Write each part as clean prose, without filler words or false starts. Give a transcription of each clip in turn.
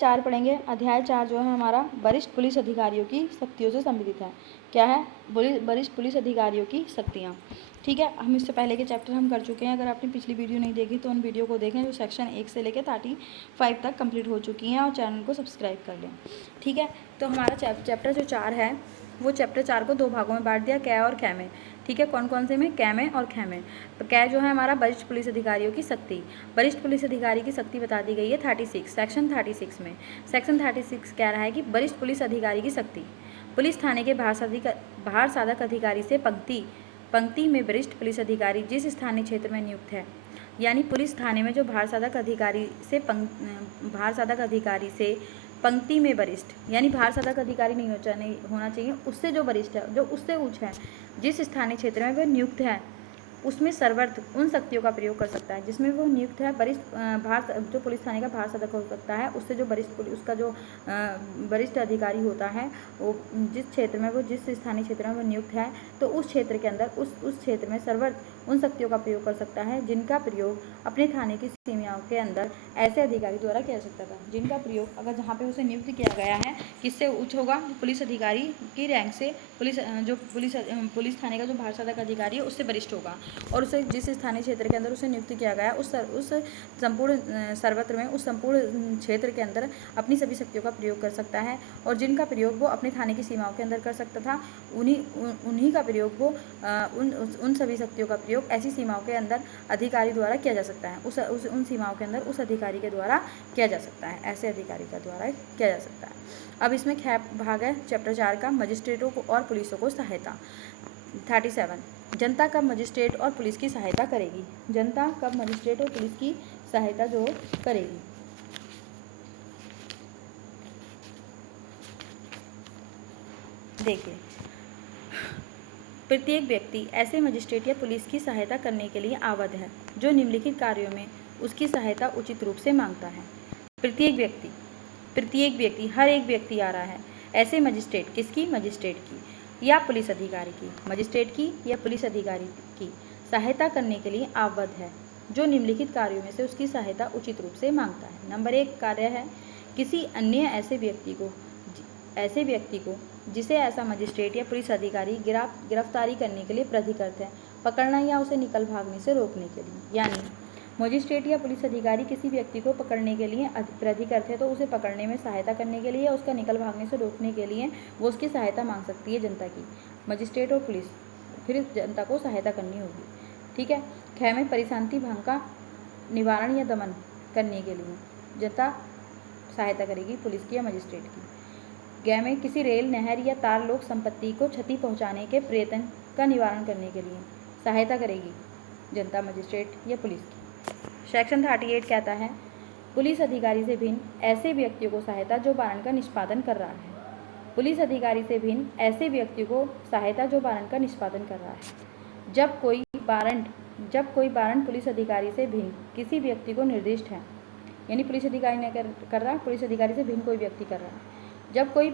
4 पढ़ेंगे। अध्याय 4 जो है हमारा वरिष्ठ पुलिस अधिकारियों की शक्तियों से संबंधित है। क्या है? वरिष्ठ पुलिस अधिकारियों की शक्तियाँ। ठीक है, हम इससे पहले के चैप्टर हम कर चुके हैं। अगर आपने पिछली वीडियो नहीं देखी तो उन वीडियो को देखें जो सेक्शन 1 से लेकर 35 तक कंप्लीट हो चुकी हैं, और चैनल को सब्सक्राइब कर लें। ठीक है, तो हमारा चैप्टर जो 4 है वो चैप्टर 4 को 2 भागों में बांट दिया, कै और खे में। ठीक है, कौन कौन से में? कै में और खे में। तो कै जो है हमारा वरिष्ठ पुलिस अधिकारियों की शक्ति। वरिष्ठ पुलिस अधिकारी की शक्ति बता दी गई है 36 सेक्शन 36 में। सेक्शन 36 कह रहा है कि वरिष्ठ पुलिस अधिकारी की शक्ति। पुलिस थाने के भार साधक अधिकारी से पंक्ति में वरिष्ठ पुलिस अधिकारी जिस स्थानीय क्षेत्र में नियुक्त है, यानी पुलिस थाने में जो भार साधक अधिकारी से पंक्ति में वरिष्ठ, यानी भार साधक अधिकारी नहीं होना चाहिए, उससे जो वरिष्ठ है, जो उससे उच्च है, जिस स्थानीय क्षेत्र में वह नियुक्त है, उसमें सर्वत्र उन शक्तियों का प्रयोग कर सकता है जिसमें वो नियुक्त है। वरिष्ठ जो पुलिस थाने का भार साधक हो सकता है, उससे जो उसका जो वरिष्ठ अधिकारी होता है, वो जिस क्षेत्र में जिस स्थानीय क्षेत्र में वो नियुक्त है, तो उस क्षेत्र के अंदर उस क्षेत्र में सर्वत्र उन शक्तियों का प्रयोग कर सकता है जिनका प्रयोग अपने थाने की सीमाओं के अंदर ऐसे अधिकारी द्वारा किया जा सकता था, जिनका प्रयोग अगर जहाँ पे उसे नियुक्त किया गया है किससे उच्च होगा? पुलिस अधिकारी की रैंक से, पुलिस थाने का जो भार साधक अधिकारी है उससे वरिष्ठ होगा, और उसे जिस स्थानीय क्षेत्र के अंदर उसे नियुक्त किया गया उस संपूर्ण सर्वत्र में उस संपूर्ण क्षेत्र के अंदर अपनी सभी शक्तियों का प्रयोग कर सकता है, और जिनका प्रयोग वो अपने थाने की सीमाओं के अंदर कर सकता था, उन्हीं का प्रयोग वो उन सभी शक्तियों का प्रयोग ऐसी सीमाओं के अंदर अधिकारी द्वारा किया जा सकता है, उन सीमाओं के अंदर उस अधिकारी के द्वारा किया जा सकता है, ऐसे अधिकारी के द्वारा किया जा सकता है। अब इसमें ख भाग है चैप्टर 4 का, मजिस्ट्रेटों को और पुलिसों को सहायता। 37 जनता कब मजिस्ट्रेट और पुलिस की सहायता करेगी? जनता कब मजिस्ट्रेट और पुलिस की सहायता जो करेगी? देखिए, प्रत्येक व्यक्ति ऐसे मजिस्ट्रेट या पुलिस की सहायता करने के लिए आवद्ध है जो निम्नलिखित कार्यों में उसकी सहायता उचित रूप से मांगता है। प्रत्येक व्यक्ति, हर एक व्यक्ति आ रहा है। ऐसे मजिस्ट्रेट, किसकी? मजिस्ट्रेट की या पुलिस अधिकारी की, मजिस्ट्रेट की या पुलिस अधिकारी की सहायता करने के लिए आवद्ध है जो निम्नलिखित कार्यों में से उसकी सहायता उचित रूप से मांगता है। नंबर 1 कार्य है किसी अन्य ऐसे व्यक्ति को जिसे ऐसा मजिस्ट्रेट या पुलिस अधिकारी गिरफ्तारी करने के लिए प्राधिकृत है, पकड़ना या उसे निकल भागने से रोकने के लिए। यानी मजिस्ट्रेट या पुलिस अधिकारी किसी व्यक्ति को पकड़ने के लिए प्राधिकृत है, तो उसे पकड़ने में सहायता करने के लिए या उसका निकल भागने से रोकने के लिए वो उसकी सहायता मांग सकती है जनता की। मजिस्ट्रेट और पुलिस फिर जनता को सहायता करनी होगी। ठीक है, ख में परिशांति भंग का निवारण या दमन करने के लिए जनता सहायता करेगी पुलिस की या मजिस्ट्रेट की। ग में किसी रेल, नहर या तार लोक संपत्ति को क्षति पहुंचाने के प्रयत्न का निवारण करने के लिए सहायता करेगी जनता मजिस्ट्रेट या पुलिस की। सेक्शन 38 कहता है पुलिस अधिकारी से भिन्न ऐसे व्यक्तियों को सहायता जो वारंट का निष्पादन कर रहा है। पुलिस अधिकारी से भिन्न ऐसे व्यक्ति को सहायता जो वारंट का निष्पादन कर रहा है। जब कोई वारंट पुलिस अधिकारी से भिन्न किसी व्यक्ति को निर्दिष्ट है, यानी पुलिस अधिकारी ने कर रहा, पुलिस अधिकारी से भिन्न कोई व्यक्ति कर रहा है। जब कोई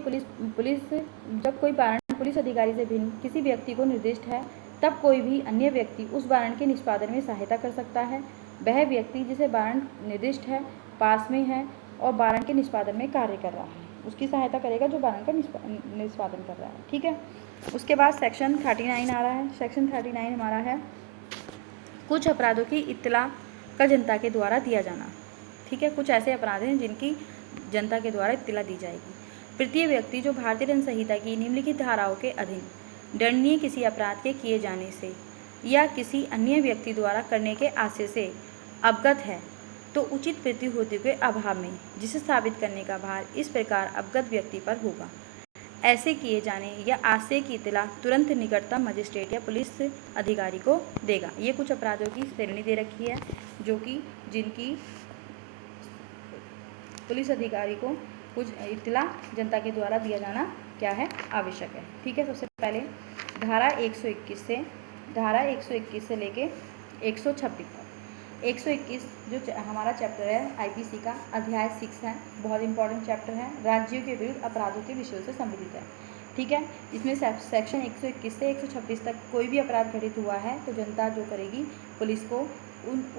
वारंट पुलिस अधिकारी से भिन्न किसी व्यक्ति को निर्दिष्ट है, तब कोई भी अन्य व्यक्ति उस वारंट के निष्पादन में सहायता कर सकता है। वह व्यक्ति जिसे वारंट निर्दिष्ट है, पास में है और वारंट के निष्पादन में कार्य कर रहा है, उसकी सहायता करेगा जो वारंट का निष्पादन कर रहा है। ठीक है, उसके बाद सेक्शन 39 आ रहा है। सेक्शन 39 हमारा है कुछ अपराधों की इत्तला का जनता के द्वारा दिया जाना। ठीक है, कुछ ऐसे अपराध हैं जिनकी जनता के द्वारा इत्तला दी जाएगी। प्रत्येक व्यक्ति जो भारतीय दंड संहिता की निम्नलिखित धाराओं के अधीन दंडनीय किसी अपराध के किए जाने से या किसी अन्य व्यक्ति द्वारा करने के आशय से अवगत है, तो उचित प्रतिभूति के अभाव में जिसे साबित करने का भार इस प्रकार अवगत व्यक्ति पर होगा। ऐसे किए जाने या आशय की इत्तला तुरंत निकटतम मजिस्ट्रेट या पुलिस अधिकारी को देगा। ये कुछ अपराधों की श्रेणी दे रखी है जो कि जिनकी पुलिस अधिकारी को कुछ इत्तला जनता के द्वारा दिया जाना क्या है? आवश्यक है। ठीक है, सबसे पहले धारा 121 से लेके 126 तक। 121 जो हमारा चैप्टर है आईपीसी का, अध्याय 6 है, बहुत इंपॉर्टेंट चैप्टर है, राज्यों के विरुद्ध अपराधों के विषयों से संबंधित है। ठीक है, इसमें सेक्शन 121 से 126 तक कोई भी अपराध घटित हुआ है तो जनता जो करेगी पुलिस को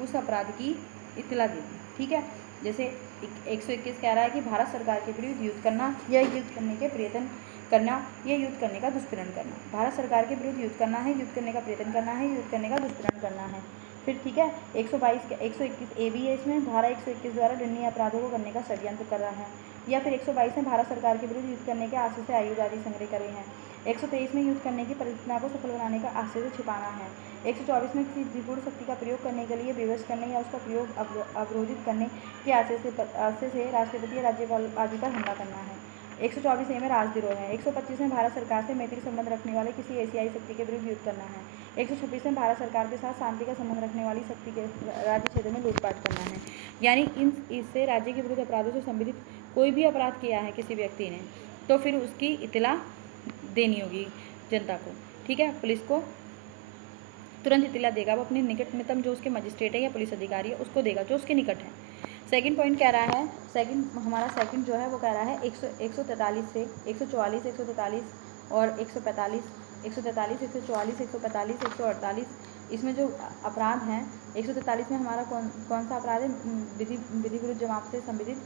उस अपराध की इत्तला देगी। ठीक है, जैसे 121 कह रहा है कि भारत सरकार के विरुद्ध युद्ध करना या युद्ध करने के प्रयत्न करना या युद्ध करने का दुष्प्रेरण करना। भारत सरकार के विरुद्ध युद्ध करना है, युद्ध करने का प्रयत्न करना है, युद्ध करने का दुष्प्रेरण करना है। फिर ठीक है, 121 ए भी है इसमें, धारा 121 द्वारा दंडनीय अपराधों को करने का षड्यंत्र कर रहा है। या फिर 122 में भारत सरकार के विरुद्ध युद्ध करने के आशय से आयुध आदि संग्रह करे हैं। 123 में युद्ध करने की परिकल्पना को सफल बनाने का आशय से छिपाना है। 124 में किसी विधिपूर्ण शक्ति का प्रयोग करने के लिए विवश करने या उसका प्रयोग अवरोधित करने के आशय से राष्ट्रपति या राज्यपाल आदि पर हमला करना है। 124 ए में राजद्रोह है। 125 में भारत सरकार से मैत्री संबंध रखने वाले किसी एशियाई शक्ति के विरुद्ध युद्ध करना है। 126 में भारत सरकार के साथ शांति का संबंध रखने वाली शक्ति के राज्य क्षेत्र में लूटपाट करना है। यानी इससे राज्य के विरुद्ध अपराधों से संबंधित कोई भी अपराध किया है किसी व्यक्ति ने तो फिर उसकी इतला देनी होगी जनता को। ठीक है, पुलिस को तुरंत इतला देगा, वो अपने निकटतम जो उसके मजिस्ट्रेट है या पुलिस अधिकारी है उसको देगा जो उसके निकट है। सेकंड पॉइंट कह रहा है, हमारा सेकंड जो है वो कह रहा है 143 से 144, 143 और 145, 143, 144, 145, 148 इसमें जो अपराध हैं 143 में हमारा कौन सा अपराध है? विधि विरुद्ध जमाव से संबंधित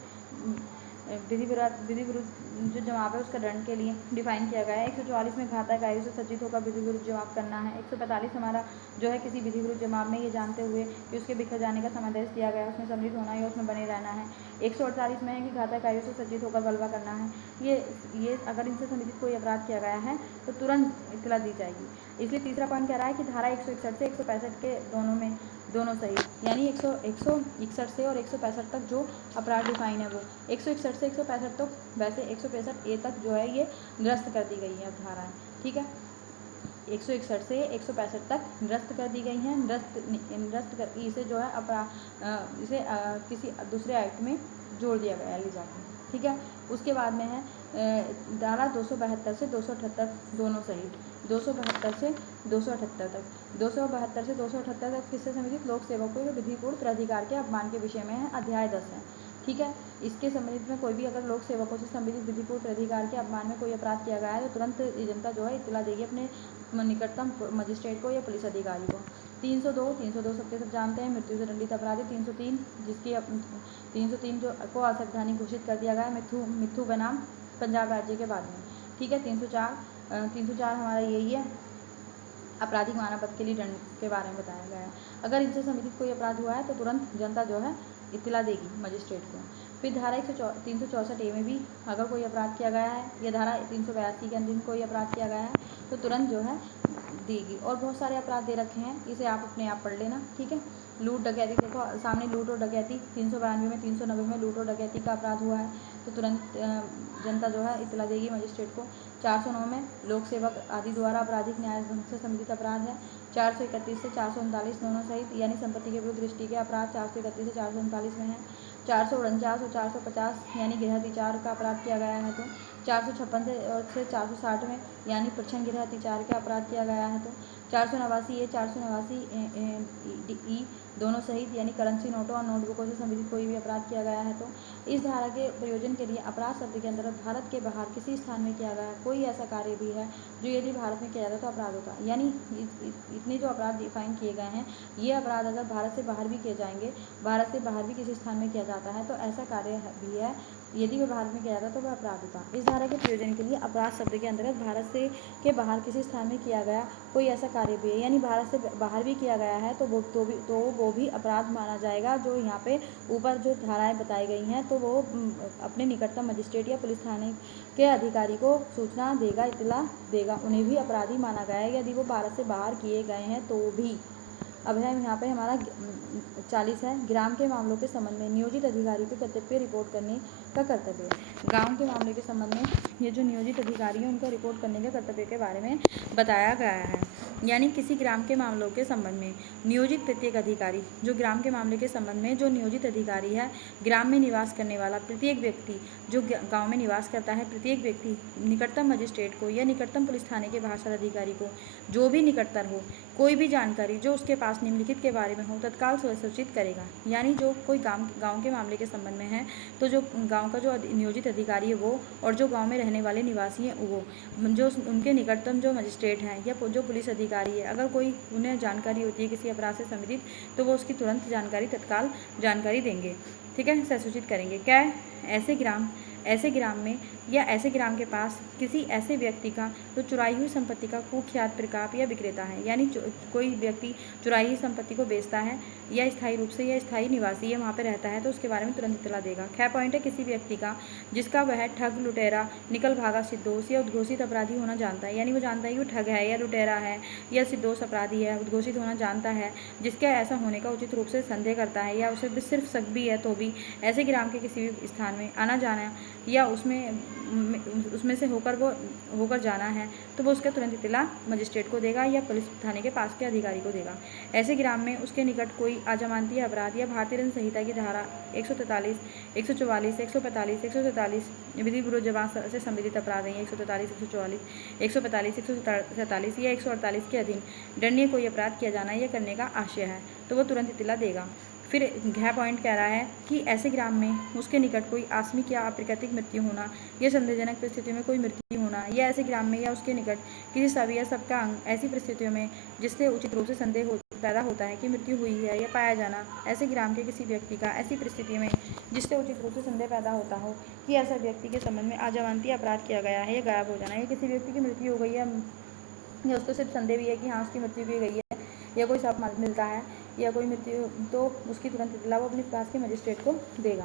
विधि विरुद्ध जो जवाब है उसका दंड के लिए डिफाइन किया गया है। 144 में घातक आयु से सज्जित होकर विधि विरुद्ध जवाब करना है। 145 हमारा जो है किसी विधि विरुद्ध जवाब में ये जानते हुए कि उसके बिखर जाने का समादेश दिया गया है उसमें सम्मिलित होना या उसमें बने रहना है। 148 में है कि घातक आयु से सज्जित होकर बलवा करना है। ये अगर इनसे संबंधित कोई अपराध किया गया है तो तुरंत इतला दी जाएगी। इसलिए तीसरा पॉइंट कह रहा है कि धारा 161 से 165 के दोनों सही, यानी 161 से और 165 तक जो अपराध डिफाइन है वो 161 से 165 तक, वैसे 165 ए तक जो है ये निरस्त कर दी गई है धाराएं। ठीक है, 161 से 165 तक निरस्त कर दी गई हैं। निरस्त कर इसे जो है इसे किसी दूसरे एक्ट में जोड़ दिया गया है ले जाकर। ठीक है, उसके बाद में है धारा 272 से 278 दोनों सही, 272 से 278 तक, 272 से 278 तक किससे संबंधित? लोक सेवकों के विधिपूर्ण प्राधिकार के अपमान के विषय में है, अध्याय 10 है। ठीक है, इसके संबंधित में कोई भी अगर लोक सेवकों से संबंधित विधिपूर्ण प्राधिकार के अपमान में कोई अपराध किया गया है तो तुरंत जनता जो है इतला देगी अपने निकटतम मजिस्ट्रेट को या पुलिस अधिकारी को। 302 सबके सब जानते हैं, मृत्यु से दंडित अपराधी। 303 जिसकी 303 जो को असंवैधानिक घोषित कर दिया गया है मिथु बनाम पंजाब राज्य के बाद में। ठीक है, 304 हमारा यही है, आपराधिक मानवपद के लिए दंड के बारे में बताया गया है। अगर इनसे संबंधित कोई अपराध हुआ है तो तुरंत जनता जो है इत्तला देगी मजिस्ट्रेट को। फिर धारा 364 ए में भी अगर कोई अपराध किया गया है या धारा 382 के अंदर कोई अपराध किया गया है तो तुरंत जो है देगी। और बहुत सारे अपराध दे रखे हैं, इसे आप अपने आप पढ़ लेना। ठीक है, लूट डकैती देखो सामने, लूट और डकैती 392 में 390 में लूट और डकैती का अपराध हुआ है तो तुरंत जनता जो है इत्तला देगी मजिस्ट्रेट को। 409 में लोक सेवक आदि द्वारा आपराधिक न्याय से संबंधित अपराध है। 431 से 439 दोनों सहित, यानी संपत्ति के विरुद्ध दृष्टि के अपराध 431 से 439 में है। 449 और 450 यानी गृहअतिचार का अपराध किया गया है तो 456 से 460 में यानी प्रच्छन्न गृहअतिचार का अपराध किया गया है तो 489 ए 489 ई दोनों सहित, यानी करेंसी नोटों और नोटबुकों से संबंधित कोई भी अपराध किया गया है तो इस धारा के प्रयोजन के लिए अपराध शब्द के अंतर्गत भारत के बाहर किसी स्थान में किया गया कोई ऐसा कार्य भी है जो यदि भारत में किया जाता तो अपराध होता। यानी इतने जो अपराध डिफाइन किए गए हैं ये अपराध अगर भारत से बाहर भी किए जाएंगे, भारत से बाहर भी किसी स्थान में किया जाता है तो ऐसा कार्य भी है, यदि वह भारत में किया जाता तो वह अपराध होता। इस धारा के प्रयोजन के लिए अपराध शब्द के अंतर्गत भारत से के बाहर किसी स्थान में किया गया कोई ऐसा कार्य भी है, यानी भारत से बाहर भी किया गया है तो वो भी अपराध माना जाएगा। जो यहाँ पे ऊपर जो धाराएं बताई गई हैं तो वो अपने निकटतम मजिस्ट्रेट या पुलिस थाने के अधिकारी को सूचना देगा, इतला देगा, उन्हें भी अपराधी माना गया है यदि वो भारत से बाहर किए गए हैं तो भी। अब है यहाँ पे हमारा 40 है, ग्राम के मामलों के संबंध में नियोजित अधिकारी को कर्तव्य रिपोर्ट करने का कर्तव्य। गांव के मामले के संबंध में ये जो नियोजित अधिकारी हैं उनको रिपोर्ट करने के कर्तव्य के बारे में बताया गया है। यानी किसी ग्राम के मामलों के संबंध में नियोजित प्रत्येक अधिकारी, जो ग्राम के मामले के संबंध में जो नियोजित अधिकारी है, ग्राम में निवास करने वाला प्रत्येक व्यक्ति, जो गांव में निवास करता है प्रत्येक व्यक्ति निकटतम मजिस्ट्रेट को या निकटतम पुलिस थाने के भाषा अधिकारी को जो भी निकटतर हो कोई भी जानकारी जो उसके पास निम्नलिखित के बारे में हो तत्काल सूचित करेगा। यानी जो कोई गांव के मामले के संबंध में है तो जो गांव का जो नियोजित अधिकारी है वो, और जो गांव में रहने वाले निवासी हैं वो, जो उनके निकटतम जो मजिस्ट्रेट हैं या जो पुलिस अधिकारी है, अगर कोई उन्हें जानकारी होती है किसी अपराध से संबंधित तो वो उसकी तुरंत जानकारी तत्काल जानकारी देंगे। ठीक है, संसूचित करेंगे। क्या ऐसे ग्राम में या ऐसे ग्राम के पास किसी ऐसे व्यक्ति का तो चुराई हुई संपत्ति का कुख्यात प्रकाप या विक्रेता है, यानी कोई व्यक्ति चुराई हुई संपत्ति को बेचता है या स्थायी रूप से या स्थायी निवासी या वहाँ पे रहता है तो उसके बारे में तुरंत इतला देगा। 6 पॉइंट है किसी व्यक्ति का जिसका वह ठग, लुटेरा, निकल भागा, सिद्धोष या उद्घोषित अपराधी होना जानता है, यानी वो जानता है कि वो ठग है या लुटेरा है या सिद्धोष अपराधी है, उद्घोषित होना जानता है, जिसके ऐसा होने का उचित रूप से संदेह करता है या उसे सिर्फ शक भी है तो भी ऐसे ग्राम के किसी भी स्थान में आना जाना या उसमें से होकर जाना है तो वो उसका तुरंत इत्तला मजिस्ट्रेट को देगा या पुलिस थाने के पास के अधिकारी को देगा। ऐसे ग्राम में उसके निकट कोई अजमानती अपराध या भारतीय दंड संहिता की धारा 143, 144, 145, 147 विधि विरुद्ध जवान से संबंधित अपराध है, 143, 144, 145, 147 या 148 के अधीन दंडनीय कोई अपराध किया जाना या करने का आशय है तो वो तुरंत इत्तला देगा। फिर घ पॉइंट कह रहा है कि ऐसे ग्राम में उसके निकट कोई आकस्मिक या अप्राकृतिक मृत्यु होना या संदेहजनक परिस्थितियों में कोई मृत्यु होना या ऐसे ग्राम में या उसके निकट किसी शव या सबका अंग ऐसी परिस्थितियों में जिससे उचित रूप से संदेह पैदा होता है कि मृत्यु हुई है या पाया जाना, ऐसे ग्राम के किसी व्यक्ति का ऐसी परिस्थिति में जिससे उचित रूप से संदेह पैदा होता हो कि ऐसा व्यक्ति के संबंध में अजमानती अपराध किया गया है या गायब हो जाना या किसी व्यक्ति की मृत्यु हो गई है या उसको सिर्फ संदेह भी है कि हाँ उसकी मृत्यु भी गई है या कोई शव मिलता है या कोई मृत्यु तो उसकी तुरंत इत्तला वो अपने पास के मजिस्ट्रेट को देगा।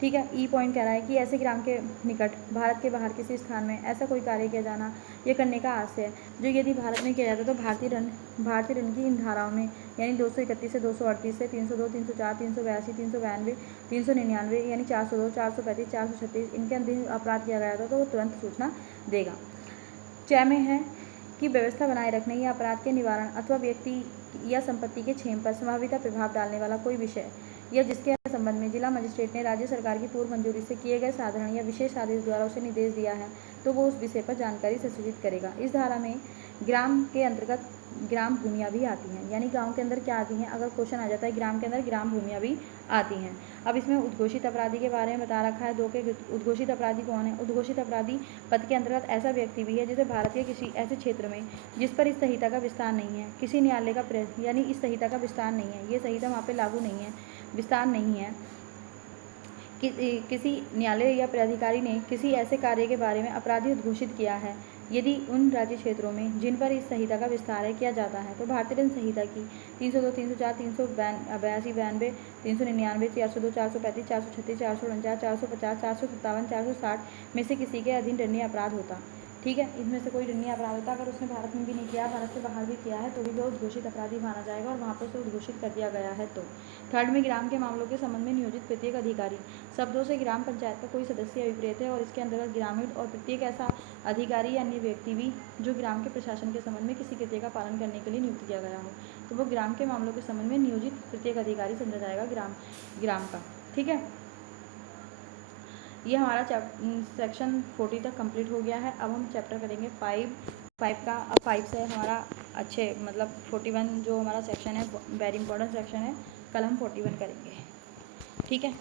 ठीक है। ई पॉइंट कह रहा है कि ऐसे ग्राम के निकट भारत के बाहर किसी स्थान में ऐसा कोई कार्य किया जाना या करने का आशय जो यदि भारत में किया जाता तो भारतीय दंड की इन धाराओं में यानी 231 से 238 से 302, 304, 382, 392, 399 यानी 402, 435, 436 इनके अधीन अपराध किया गया था तो वो तुरंत सूचना देगा। 6 में है कि व्यवस्था बनाए रखने या अपराध के निवारण अथवा व्यक्ति या संपत्ति के क्षेम पर संभावित प्रभाव डालने वाला कोई विषय या जिसके संबंध में जिला मजिस्ट्रेट ने राज्य सरकार की पूर्व मंजूरी से किए गए साधारण या विशेष आदेश द्वारा उसे निर्देश दिया है तो वो उस विषय पर जानकारी से सूचित करेगा। इस धारा में ग्राम के अंतर्गत ग्राम भूमियाँ भी आती हैं, यानी गांव के अंदर क्या आती हैं, अगर क्वेश्चन आ जाता है ग्राम के अंदर ग्राम भूमियाँ भी आती हैं। अब इसमें उद्घोषित अपराधी के बारे में बता रखा है 2 के उद्घोषित अपराधी कौन है। उद्घोषित अपराधी पद के अंतर्गत ऐसा व्यक्ति भी है जिसे भारत के किसी ऐसे क्षेत्र में जिस पर इस संहिता का विस्तार नहीं है, किसी न्यायालय का यानी इस संहिता का विस्तार नहीं है, ये संहिता वहाँ पर लागू नहीं है, विस्तार नहीं है, किसी न्यायालय या प्राधिकारी ने किसी ऐसे कार्य के बारे में अपराधी उद्घोषित किया है यदि उन राज्य क्षेत्रों में जिन पर इस संहिता का विस्तार किया जाता है तो भारतीय दंड संहिता की 302, 304, 382, 92, 399, 402, 435, 436, 449, 450, 457, 460 में से किसी के अधीन दंडनीय अपराध होता। ठीक है, इनमें से कोई दंडनीय अपराध होता अगर उसने भारत में भी नहीं किया, भारत से बाहर भी किया है तो भी वो उद्घोषित अपराधी माना जाएगा और वहाँ पर उसे उद्घोषित कर दिया गया है। तो 3rd में ग्राम के मामलों के संबंध में नियोजित प्रत्येक अधिकारी शब्दों से ग्राम पंचायत का कोई सदस्य अभिप्रेत है और इसके अंतर्गत ग्रामीण और प्रत्येक ऐसा अधिकारी या अन्य व्यक्ति भी जो ग्राम के प्रशासन के संबंध में किसी कृत्य का पालन करने के लिए नियुक्त किया गया हो तो वो ग्राम के मामलों के संबंध में नियोजित प्रत्येक अधिकारी समझा जाएगा ग्राम का। ठीक है, ये हमारा सेक्शन 40 तक कंप्लीट हो गया है। अब हम चैप्टर करेंगे 5 का। अब 5 से हमारा अच्छे मतलब 41 जो हमारा सेक्शन है वेरी इंपॉर्टेंट सेक्शन है, कल हम 41 करेंगे। ठीक है।